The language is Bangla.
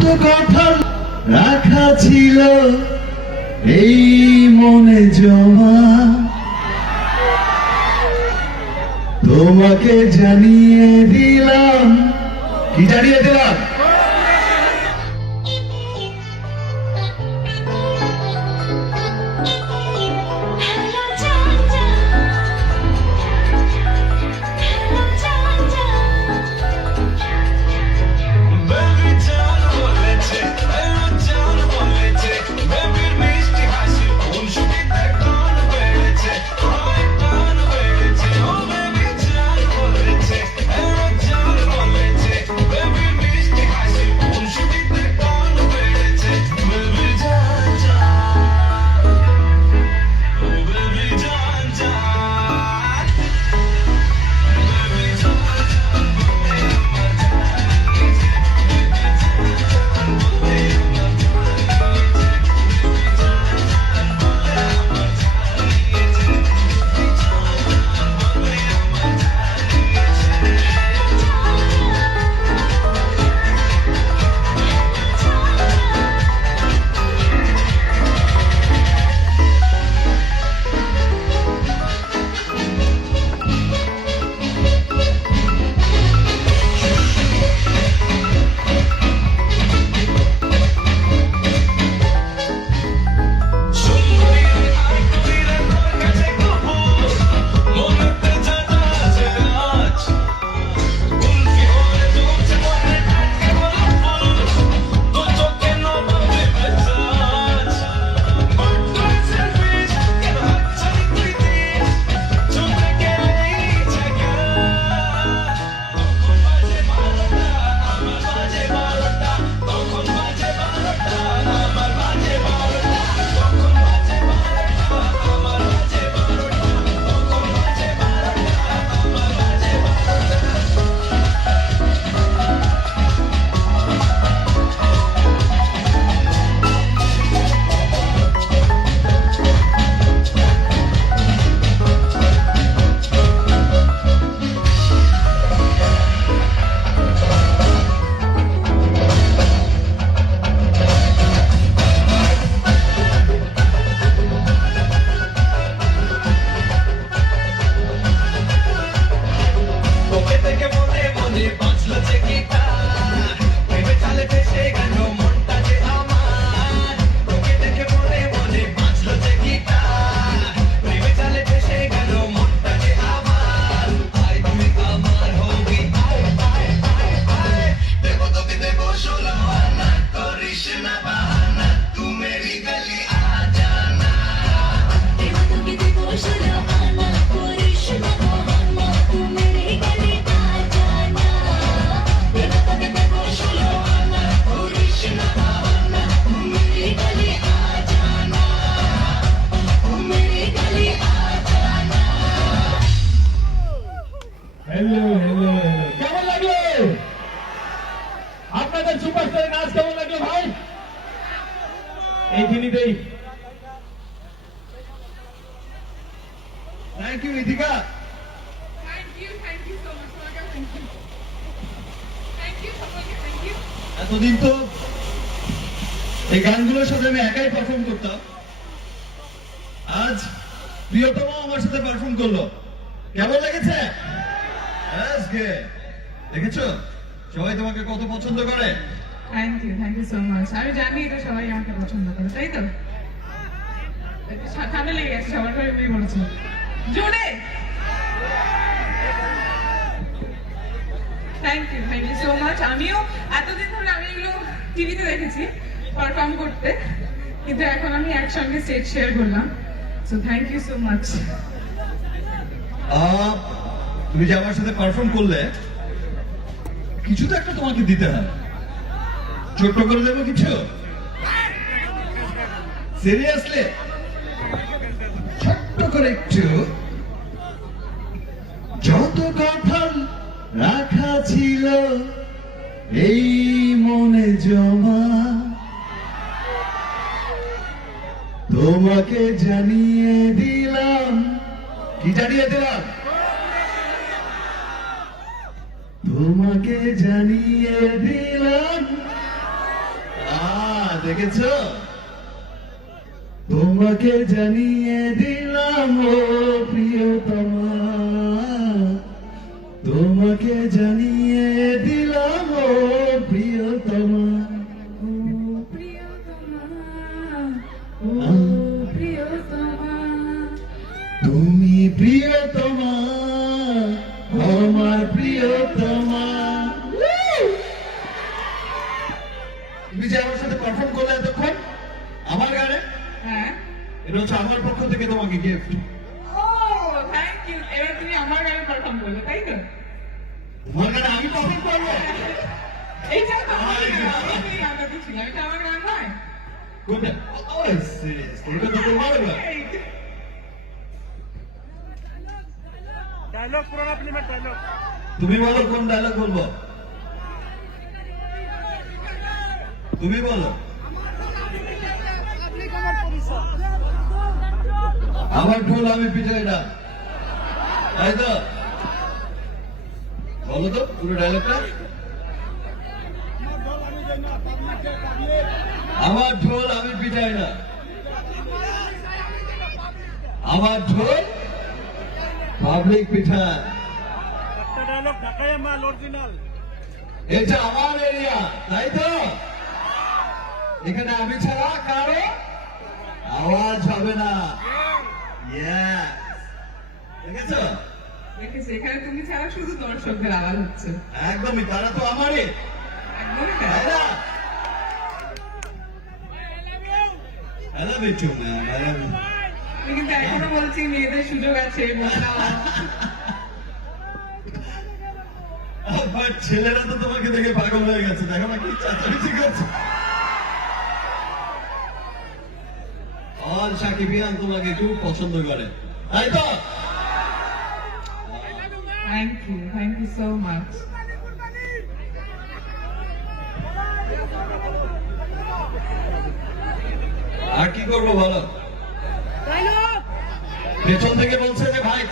যত কথা রাখা ছিল এই মনে জমা, তোমাকে জানিয়ে দিলাম। কি জানিয়ে দিলাম? কেমন লাগলো আপনাদের সুপারস্টারের নাচ? কেমন লাগলো ভাই? এইখানেই থ্যাংক ইউ ইদিকা। Thank you so much, Sagar. Thank you, thank you. এতদিন তো এই গানগুলোর সাথে আমি একাই পারফর্ম করতাম, আজ প্রিয়তম আমার সাথে পারফর্ম করলো। কেমন লেগেছে? দেখেছো সবাই তোমাকে কত পছন্দ করে। Thank you so much. আমি জানি এটা সবাই আমাকে পছন্দ করে, তাই তো? ঠান্ডা লেগে গেছে সবার ঘরে, তুমি বলেছো জোরে। Thank you so much. আমিও এতদিন ধরে আমি এগুলো টিভিতে দেখেছি পারফর্ম করতে, কিন্তু এখন আমি একসঙ্গে স্টেজ শেয়ার করলাম। So thank you so much. তুমি যে আমার সাথে পারফর্ম করলে, কিছু তো একটা তোমাকে দিতে হবে। ছোট্ট করে দেবো কিছু? সিরিয়াসলি ছোট্ট করে একটু। যত কথা রাখা ছিল এই মনে জমা, তোমাকে জানিয়ে দিলাম। কি জানিয়ে দিলাম? তোমাকে জানিয়ে দিলাম দেখেছো, তোমাকে জানিয়ে দিলাম ও প্রিয়তমা, তোমাকে জানিয়ে দিলাম ও প্রিয়তমা। প্রিয়তমা, ও প্রিয়তমা, তুমি প্রিয়তমা, আমার প্রিয়তমা। তুমি যে আমার সাথে পারফর্ম করলে এতক্ষণ আমার গানে, হ্যাঁ। এটা হচ্ছে আমার পক্ষ থেকে তোমাকে গিফট। O thank you. এবার তুমি আমার গানে পারফর্ম করবে, তাই তো? তোমার গানে আমি পারফর্ম করবো? এইটা তো আমার গান, আমি গানটা দিচ্ছিলাম, এটা আমার গান নয়? কোনটা? সিরিয়াস তোমরা তো তোমার গান। डायलॉग पुराना फिल्म में डायलॉग তুমি বলো কোন ডায়লগ বলবো, তুমি বলো। আমার ঢোল আমি পিটাই না, তাই তো? বলো তো পুরো ডায়লগটা। আমার ঢোল আমি পিটাই না, আমার ঢোল পাবলিক পিঠায়। একটা ডায়লগ ঢাকায় মাল অরিজিনাল এটা আমার এরিয়া, তাই তো? এখানে আমি ছাড়া কারো আওয়াজ হবে না। Yes. দেখেছো? দেখেছি, এখানে তুমি ছাড়া শুধু দর্শকদের আওয়াজ হচ্ছে। একদমই, তারা তো আমারই, একদমই তাই তাই। না? I love you too, man. I love you. আমি কিন্তু এখনো বলছি মেয়েদের সুযোগ আছে, বোঝাও। আমার ছেলেরা তো তোমাকে দেখে পাগল হয়ে গেছে, দেখো না কি চাচামিচি করছে। অল সাকিবিয়ান তোমাকে খুব পছন্দ করে, তাই তো? Thank you so much. আর কি করবো বলো? পেছন থেকে বলছে যে ভাই